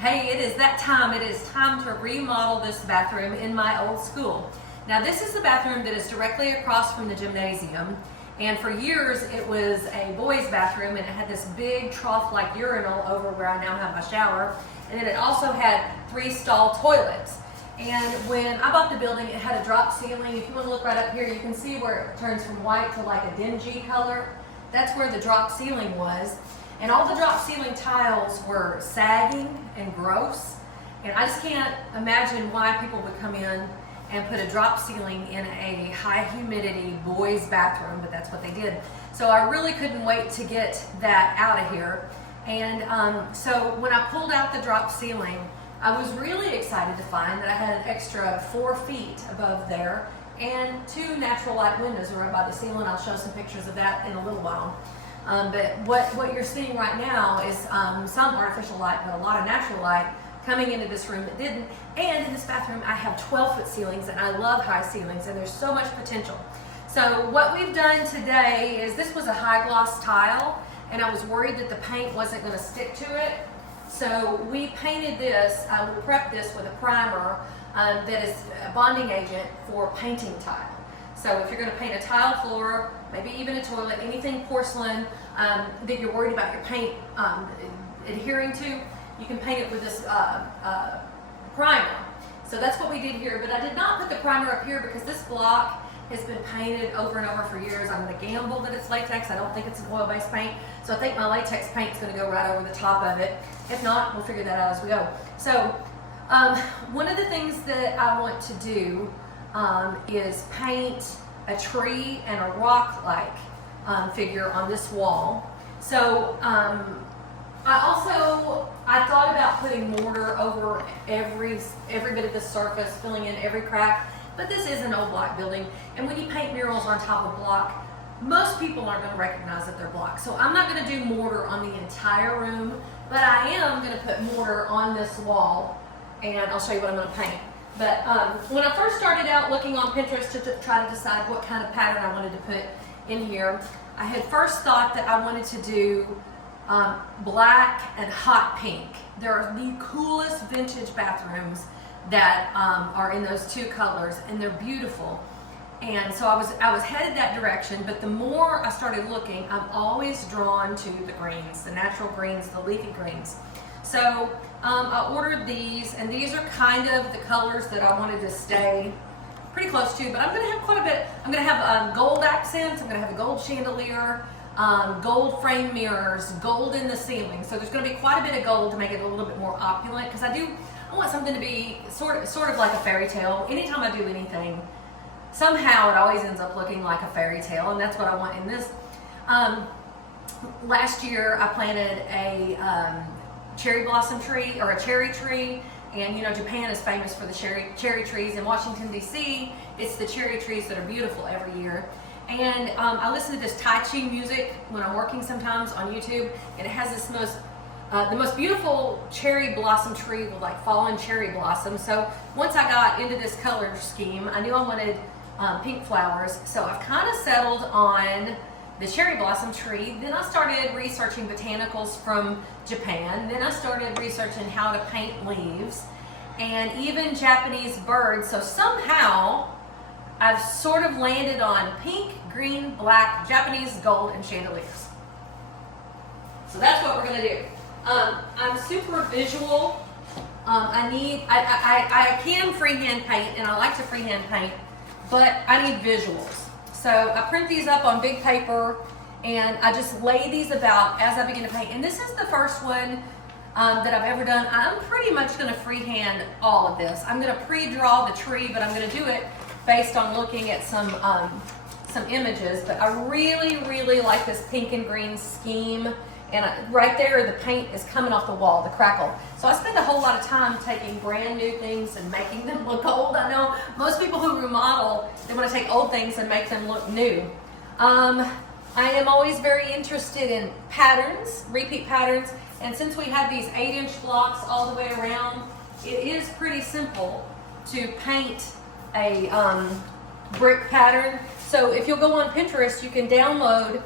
Hey, it is that time. It is time to remodel this bathroom in my old school. Now this is the bathroom that is directly across from the gymnasium, and for years it was a boys' bathroom, and it had this big trough-like urinal over where I now have my shower, and then it also had 3 stall toilets. And when I bought the building, it had a drop ceiling. If you want to look right up here, you can see where it turns from white to like a dingy color. That's where the drop ceiling was. And all the drop ceiling tiles were sagging and gross. And I just can't imagine why people would come in and put a drop ceiling in a high humidity boys' bathroom, but that's what they did. So I really couldn't wait to get that out of here. And so when I pulled out the drop ceiling, I was really excited to find that I had an extra 4 feet above there and 2 natural light windows right by the ceiling. I'll show some pictures of that in a little while. But what you're seeing right now is some artificial light, but a lot of natural light coming into this room that didn't. And in this bathroom, I have 12-foot ceilings, and I love high ceilings, and there's so much potential. So what we've done today is, this was a high gloss tile, and I was worried that the paint wasn't going to stick to it. So we painted this, we prepped this with a primer that is a bonding agent for painting tile. So if you're going to paint a tile floor, maybe even a toilet, anything porcelain that you're worried about your paint adhering to, you can paint it with this primer. So that's what we did here, but I did not put the primer up here because this block has been painted over and over for years. I'm going to gamble that it's latex. I don't think it's an oil-based paint, so I think my latex paint is going to go right over the top of it. If not, we'll figure that out as we go. So one of the things that I want to do is paint a tree and a rock-like figure on this wall. So I thought about putting mortar over every bit of the surface, filling in every crack, but this is an old block building, and when you paint murals on top of block, most people aren't going to recognize that they're block. So I'm not going to do mortar on the entire room, but I am going to put mortar on this wall, and I'll show you what I'm going to paint. But when I first started out looking on Pinterest to try to decide what kind of pattern I wanted to put in here, I had first thought that I wanted to do black and hot pink. There are the coolest vintage bathrooms that are in those 2 colors, and they're beautiful. And so I was headed that direction, but the more I started looking, I'm always drawn to the greens, the natural greens, the leafy greens. So I ordered these, and these are kind of the colors that I wanted to stay pretty close to, but I'm going to have quite a bit. I'm going to have gold accents, I'm going to have a gold chandelier, gold frame mirrors, gold in the ceiling. So there's going to be quite a bit of gold to make it a little bit more opulent, because I want something to be sort of like a fairy tale. Anytime I do anything, somehow it always ends up looking like a fairy tale, and that's what I want in this. Last year I planted a cherry blossom tree, or a cherry tree, and you know Japan is famous for the cherry trees. In Washington DC, it's the cherry trees that are beautiful every year. And I listen to this Tai Chi music when I'm working sometimes on YouTube, and it has this the most beautiful cherry blossom tree with like fallen cherry blossoms. So once I got into this color scheme, I knew I wanted pink flowers. So I've kind of settled on the cherry blossom tree. Then I started researching botanicals from Japan. Then I started researching how to paint leaves and even Japanese birds. So somehow I've sort of landed on pink, green, black, Japanese gold, and chandeliers. So that's what we're going to do. I'm super visual. I can freehand paint, and I like to freehand paint, but I need visuals. So I print these up on big paper, and I just lay these about as I begin to paint. And this is the first one that I've ever done. I'm pretty much going to freehand all of this. I'm going to pre-draw the tree, but I'm going to do it based on looking at some images. But I really, really like this pink and green scheme. And right there, the paint is coming off the wall, the crackle. So I spend a whole lot of time taking brand new things and making them look old. I know most people who remodel, they want to take old things and make them look new. I am always very interested in patterns, repeat patterns. And since we have these 8-inch blocks all the way around, it is pretty simple to paint a brick pattern. So if you'll go on Pinterest, you can download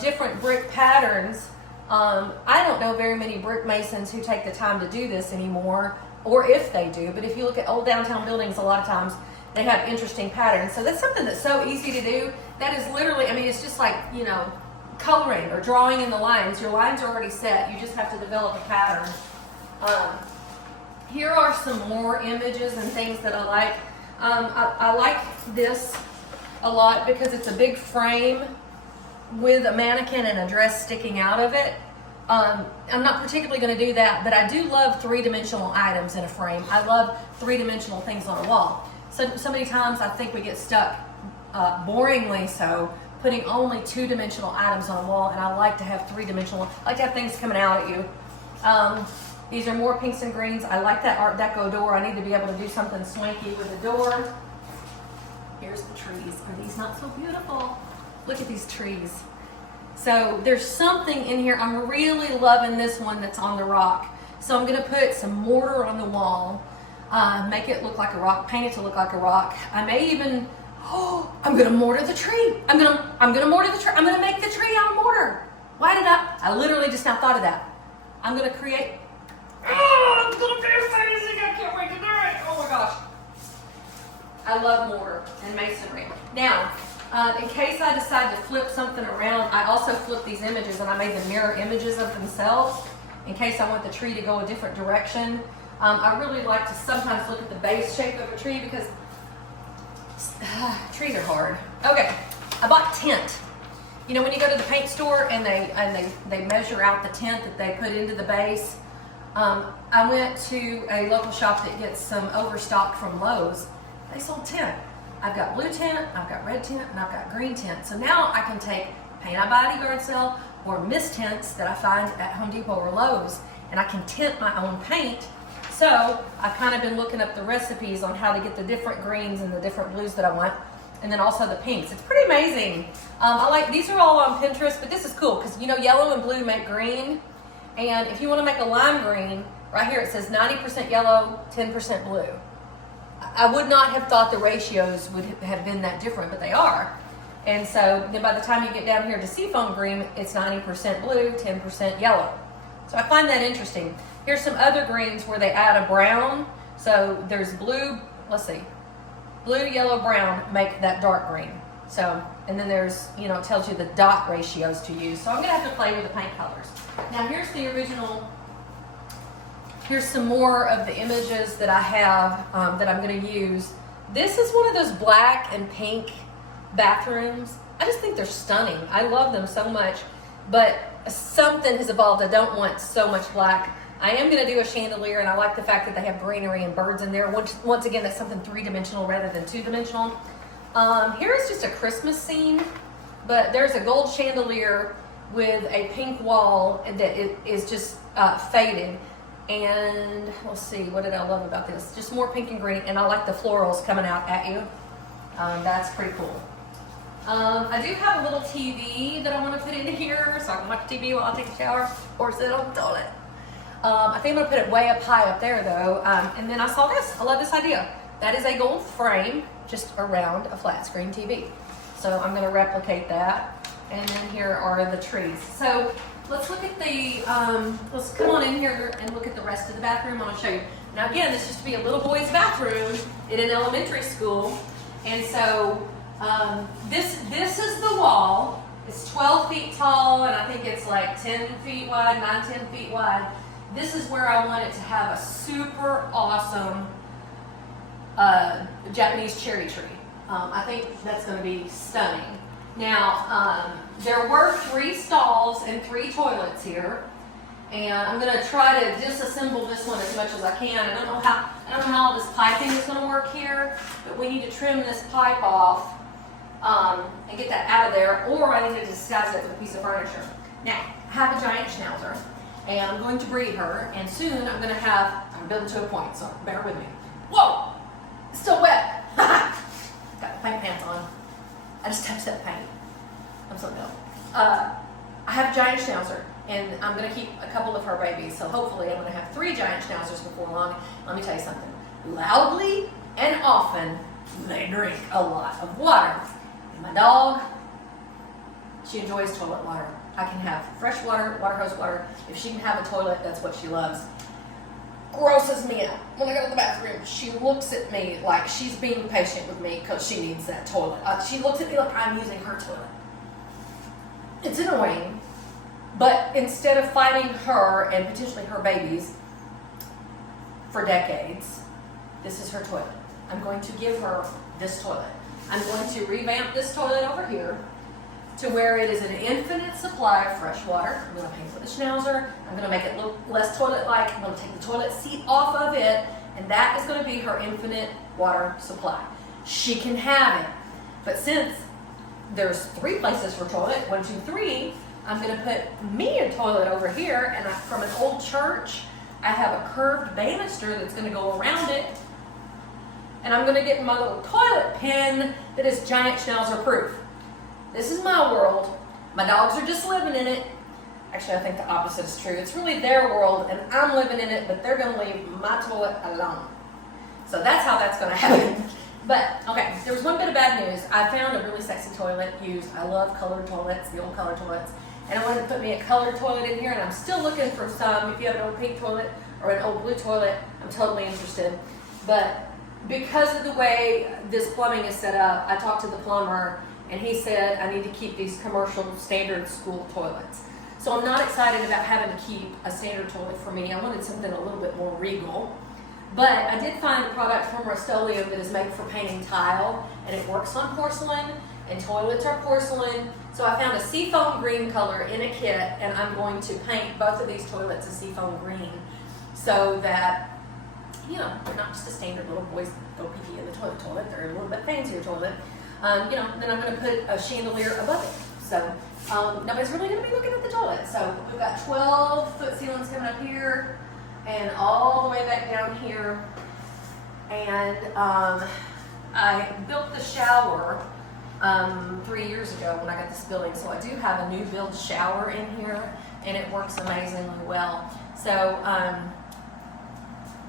different brick patterns I don't know very many brick masons who take the time to do this anymore, or if they do, but if you look at old downtown buildings, a lot of times they have interesting patterns. So that's something that's so easy to do. That is literally, I mean, it's just like, you know, coloring or drawing in the lines. Your lines are already set. You just have to develop a pattern. Here are some more images and things that I like. I like this a lot because it's a big frame with a mannequin and a dress sticking out of it. I'm not particularly going to do that, but I do love three-dimensional items in a frame. I love three-dimensional things on a wall. So many times I think we get stuck, boringly so, putting only two-dimensional items on a wall, and I like to have three-dimensional, I like to have things coming out at you. These are more pinks and greens. I like that Art Deco door. I need to be able to do something swanky with the door. Here's the trees. Are these not so beautiful? Look at these trees. So there's something in here. I'm really loving this one that's on the rock. So I'm gonna put some mortar on the wall, make it look like a rock, paint it to look like a rock. I may even, I'm gonna mortar the tree. I'm gonna mortar the tree. I'm gonna make the tree out of mortar. Why did I literally just now thought of that. I'm gonna create, I'm gonna be amazing. I can't wait to do it. Oh my gosh. I love mortar and masonry. Now, in case I decide to flip something around, I also flip these images and I made them mirror images of themselves in case I want the tree to go a different direction. I really like to sometimes look at the base shape of a tree because trees are hard. Okay, I bought tint. You know when you go to the paint store and they measure out the tint that they put into the base? I went to a local shop that gets some overstock from Lowe's. They sold tint. I've got blue tint, I've got red tint, and I've got green tint. So now I can take paint I buy at a yard sale or mist tints that I find at Home Depot or Lowe's, and I can tint my own paint. So I've kind of been looking up the recipes on how to get the different greens and the different blues that I want, and then also the pinks. It's pretty amazing. I like, these are all on Pinterest, but this is cool because you know yellow and blue make green, and if you want to make a lime green, right here it says 90% yellow, 10% blue. I would not have thought the ratios would have been that different, but they are. And so then by the time you get down here to seafoam green, it's 90% blue, 10% yellow. So I find that interesting. Here's some other greens where they add a brown. So there's blue, let's see, blue, yellow, brown make that dark green. So, and then there's, you know, it tells you the dot ratios to use. So I'm gonna have to play with the paint colors. Now here's the original. Here's some more of the images that I have that I'm going to use. This is one of those black and pink bathrooms. I just think they're stunning. I love them so much, but something has evolved. I don't want so much black. I am going to do a chandelier, and I like the fact that they have greenery and birds in there. Once again, that's something three-dimensional rather than two-dimensional. Here is just a Christmas scene, but there's a gold chandelier with a pink wall that is just faded. And let's see, what did I love about this? Just more pink and green, and I like the florals coming out at you. That's pretty cool. I do have a little TV that I want to put in here, so I can watch TV while I take a shower or sit on the toilet. I think I'm going to put it way up high up there, though. And then I saw this. I love this idea. That is a gold frame just around a flat screen TV. So I'm going to replicate that. And then here are the trees. So let's look at the, let's come on in here and look at the rest of the bathroom. I want to show you. Now again, this used to be a little boy's bathroom in an elementary school. And so this is the wall. It's 12 feet tall, and I think it's like 10 feet wide, 10 feet wide. This is where I want it to have a super awesome Japanese cherry tree. I think that's going to be stunning. Now, there were 3 stalls and 3 toilets here, and I'm going to try to disassemble this one as much as I can. I don't know how all this piping is going to work here, but we need to trim this pipe off and get that out of there, or I need to disguise it with a piece of furniture. Now, I have a giant schnauzer, and I'm going to breed her, and soon I'm building to a point, so bear with me. Whoa! It's still wet! Got paint pants on. I just touched that paint. I'm so dumb. I have a giant schnauzer, and I'm going to keep a couple of her babies, so hopefully I'm going to have 3 giant schnauzers before long. Let me tell you something. Loudly and often, they drink a lot of water. And my dog, she enjoys toilet water. I can have fresh water, water hose water. If she can have a toilet, that's what she loves. Grosses me out. When I go to the bathroom, she looks at me like she's being patient with me because she needs that toilet. She looks at me like I'm using her toilet. It's annoying, but instead of fighting her and potentially her babies for decades, this is her toilet. I'm going to give her this toilet. I'm going to revamp this toilet over here to where it is an infinite supply of fresh water. I'm going to paint with a schnauzer. I'm going to make it look less toilet-like. I'm going to take the toilet seat off of it, and that is going to be her infinite water supply. She can have it, but since there's 3 places for toilet, 1, 2, 3, I'm going to put me a toilet over here, and from an old church, I have a curved banister that's going to go around it, and I'm going to get my little toilet pin that is giant schnauzer proof. This is my world. My dogs are just living in it. Actually, I think the opposite is true. It's really their world, and I'm living in it, but they're going to leave my toilet alone. So that's how that's going to happen. But, okay, there was one bit of bad news. I found a really sexy toilet used. I love colored toilets, the old colored toilets. And I wanted to put me a colored toilet in here, and I'm still looking for some. If you have an old pink toilet or an old blue toilet, I'm totally interested. But because of the way this plumbing is set up, I talked to the plumber, and he said I need to keep these commercial standard school toilets. So I'm not excited about having to keep a standard toilet for me. I wanted something a little bit more regal. But I did find a product from Rustoleum that is made for painting tile, and it works on porcelain, and toilets are porcelain. So I found a seafoam green color in a kit, and I'm going to paint both of these toilets a seafoam green so that, you know, they're not just a standard little boys go pee in the toilet. They're a little bit fancier toilet. You know, then I'm going to put a chandelier above it. So nobody's really going to be looking at the toilet. So we've got 12-foot ceilings coming up here and all the way back down here. And I built the shower 3 years ago when I got this building. So I do have a new build shower in here, and it works amazingly well. So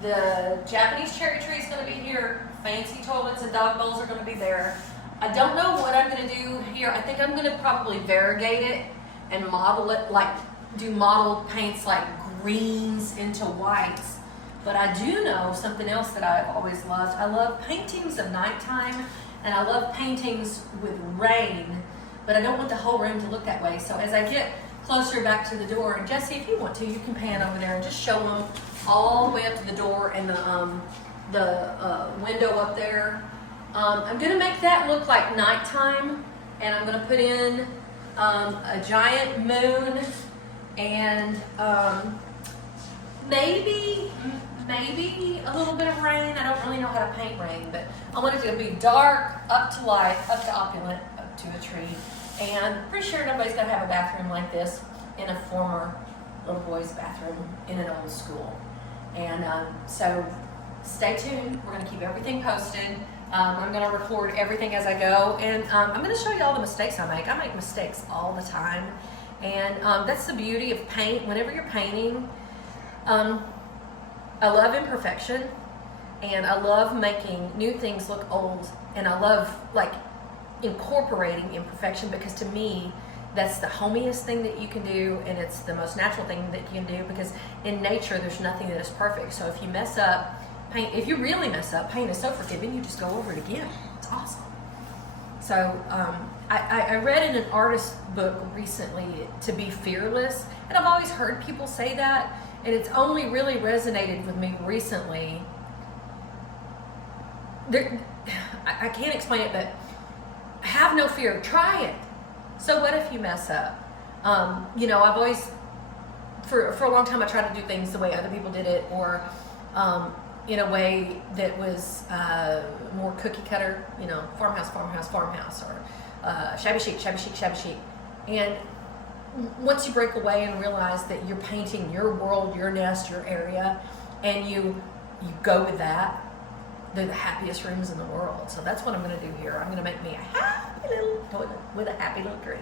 the Japanese cherry tree is going to be here. Fancy toilets and dog bowls are going to be there. I don't know what I'm going to do here. I think I'm going to probably variegate it and model it, like do mottled paints like greens into whites. But I do know something else that I've always loved. I love paintings of nighttime, and I love paintings with rain, but I don't want the whole room to look that way. So as I get closer back to the door, and Jesse, if you want to, you can pan over there and just show them all the way up to the door and the window up there. I'm going to make that look like nighttime, and I'm going to put in a giant moon and maybe a little bit of rain. I don't really know how to paint rain, but I want it to be dark, up to light, up to opulent, up to a tree. And I'm pretty sure nobody's going to have a bathroom like this in a former little boy's bathroom in an old school. And so stay tuned. We're going to keep everything posted. I'm going to record everything as I go, and I'm going to show you all the mistakes I make. I make mistakes all the time, and that's the beauty of paint. Whenever you're painting, I love imperfection, and I love making new things look old, and I love like incorporating imperfection, because to me, that's the homiest thing that you can do, and it's the most natural thing that you can do, because in nature, there's nothing that is perfect. So if you mess up, paint, if you really mess up, paint is so forgiving, you just go over it again. It's awesome. So I read in an artist book recently to be fearless, and I've always heard people say that, and it's only really resonated with me recently. I can't explain it, but have no fear. Try it. So what if you mess up? You know, I've always, for a long time, I tried to do things the way other people did it, or in a way that was more cookie cutter, you know, farmhouse, or shabby chic. And once you break away and realize that you're painting your world, your nest, your area, and you go with that, they're the happiest rooms in the world. So that's what I'm going to do here. I'm going to make me a happy little toilet with a happy little tree.